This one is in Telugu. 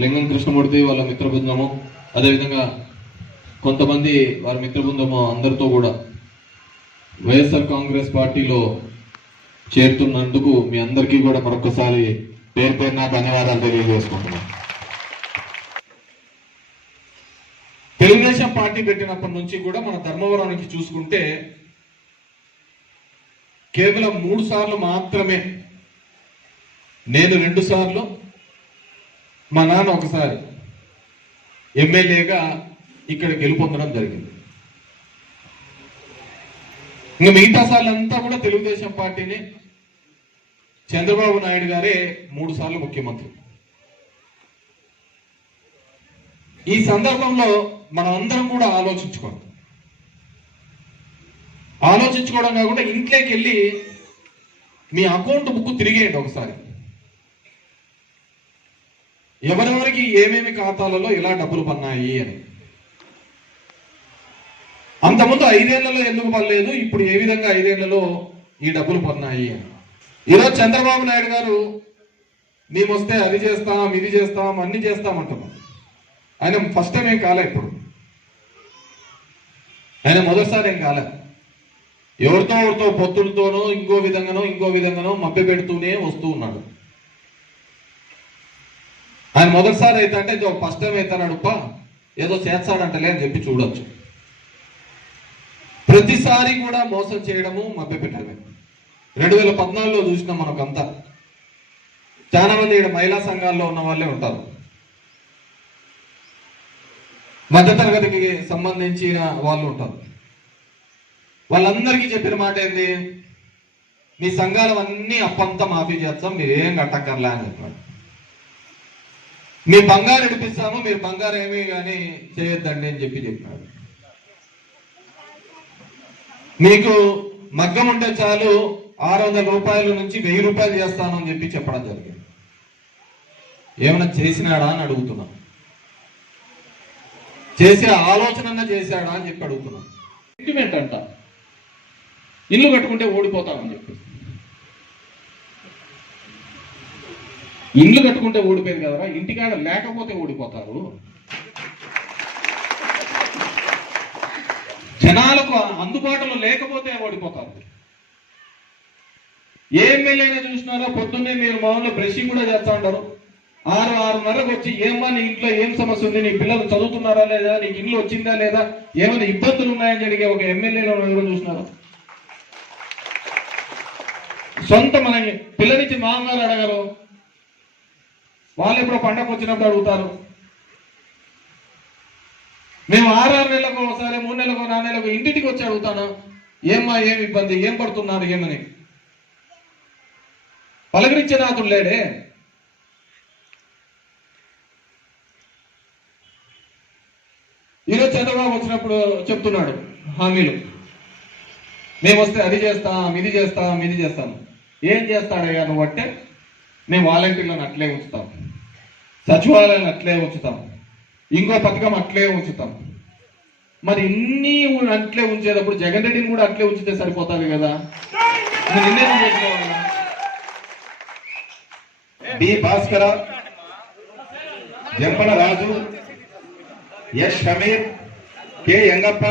లింగం కృష్ణమూర్తి వాళ్ళ మిత్ర బృందము, అదేవిధంగా కొంతమంది వారి మిత్ర బృందము అందరితో కూడా వైఎస్ఆర్ కాంగ్రెస్ పార్టీలో చేరుతున్నందుకు మీ అందరికీ కూడా మరొకసారి పేరు పేరున ధన్యవాదాలు తెలియజేసుకుంటున్నాను. తెలుగుదేశం పార్టీ పెట్టినప్పటి నుంచి కూడా మన ధర్మవరానికి చూసుకుంటే కేవలం 3 సార్లు మాత్రమే, నేను 2 సార్లు, మా నాన్న ఒకసారి ఎమ్మెల్యేగా ఇక్కడ గెలుపొందడం జరిగింది. ఇంకా మిగతా సార్లంతా కూడా తెలుగుదేశం పార్టీని, చంద్రబాబు నాయుడు గారే 3 సార్లు ముఖ్యమంత్రి. ఈ సందర్భంలో మనం అందరం కూడా ఆలోచించుకోవడం కాకుండా ఇంట్లోకి వెళ్ళి మీ అకౌంట్ బుక్ తిరిగేయండి ఒకసారి. ఎవరెవరికి ఏమేమి ఖాతాలలో ఎలా డబ్బులు పన్నాయి అని. అంతకుముందు 5 ఏళ్లలో ఎందుకు పడలేదు, ఇప్పుడు ఏ విధంగా 5 ఏళ్లలో ఈ డబ్బులు పన్నాయి అని. ఈరోజు చంద్రబాబు నాయుడు గారు మేము వస్తే అది చేస్తాం, ఇది చేస్తాం, అన్ని చేస్తామంటున్నాం. ఆయన ఫస్ట్ టైం ఏం కాలే, ఇప్పుడు ఆయన మొదటిసారి ఏం కాలే. ఎవరితో పొత్తులతోనో ఇంకో విధంగానో మభ్య పెడుతూనే వస్తూ ఉన్నాడు. ఆయన మొదటిసారి అయితే అంటే ఫస్ట్ టైం అవుతాడుప్ప, ఏదో చేస్తాడంటలే అని చెప్పి చూడొచ్చు. ప్రతిసారి కూడా మోసం చేయడము, మభ్య పెట్టడమే. 2014లో చూసినాం మనకంతా. చాలా మంది ఇక్కడ మహిళా సంఘాల్లో ఉన్న వాళ్ళే ఉంటారు. మధ్యతరగతికి సంబంధించిన వాళ్ళు ఉంటారు. వాళ్ళందరికీ చెప్పిన మాట ఏంది, మీ సంఘాలవన్నీ అప్పంతా మాఫీ చేస్తాం, మీరేం కట్టక్కర్లే అని చెప్పాడు. మీ బంగారు ఇడిపిస్తాము, మీరు బంగారు ఏమీ కానీ చేయొద్దండి అని చెప్పాడు. మీకు మగ్గం ఉంటే చాలు 600 రూపాయల నుంచి 1000 రూపాయలు చేస్తాను అని చెప్పడం జరిగింది. ఏమైనా చేసినాడా అని అడుగుతున్నా, చేసే ఆలోచన చేశాడా అని చెప్పి అడుగుతున్నా. సెంటిమెంట్ అంట, ఇల్లు కట్టుకుంటే ఓడిపోతామని చెప్పి. ఇల్లు కట్టుకుంటే ఓడిపోయింది కదరా, ఇంటికాడ లేకపోతే ఓడిపోతారు. జనాలకు అందుబాటులో లేకపోతే ఓడిపోతారు. ఏ ఎమ్మెల్యేనే చూసినారో పొద్దున్నే మీరు మామూలు బ్రషింగ్ కూడా చేస్తా ఉంటారు. 6:30కు వచ్చి ఏమన్నా నీ ఇంట్లో ఏం సమస్య ఉంది, నీ పిల్లలు చదువుతున్నారా లేదా, నీకు ఇల్లు వచ్చిందా లేదా, ఏమైనా ఇబ్బందులు ఉన్నాయని అడిగే ఒక ఎమ్మెల్యేలో ఎవరు చూసినారు? సొంత మన పిల్లనిచ్చి మామగారు అడగరు, వాళ్ళు ఎప్పుడో పండగ వచ్చినప్పుడు అడుగుతారు. మేము 6 నెలలకు ఒకసారి, 3 నెలలకు, 4 నెలలకు ఇంటికి వచ్చి అడుగుతాను, ఏమ్మా ఏమి ఇబ్బంది, ఏం పడుతున్నారు ఏమని. పలకరించే నాతుడు లేడే. ఈరోజు చంద్రబాబు వచ్చినప్పుడు చెప్తున్నాడు హామీలు, మేము వస్తే అది చేస్తాం, ఇది చేస్తాం, ఇది చేస్తాం. ఏం చేస్తాడయ్యా నువ్వు అంటే, మేము వాలంటీర్లను అట్లే ఉంచుతాం, సచివాలయాలను అట్లే ఉంచుతాం, ఇంకో పథకం అట్లే ఉంచుతాం. మరి ఇన్ని అట్లే ఉంచేటప్పుడు జగన్ రెడ్డిని కూడా అట్లే ఉంచితే సరిపోతుంది కదా. బి భాస్కర, జంపన రాజు, ఎస్ షమీర్, కె యంగప్ప,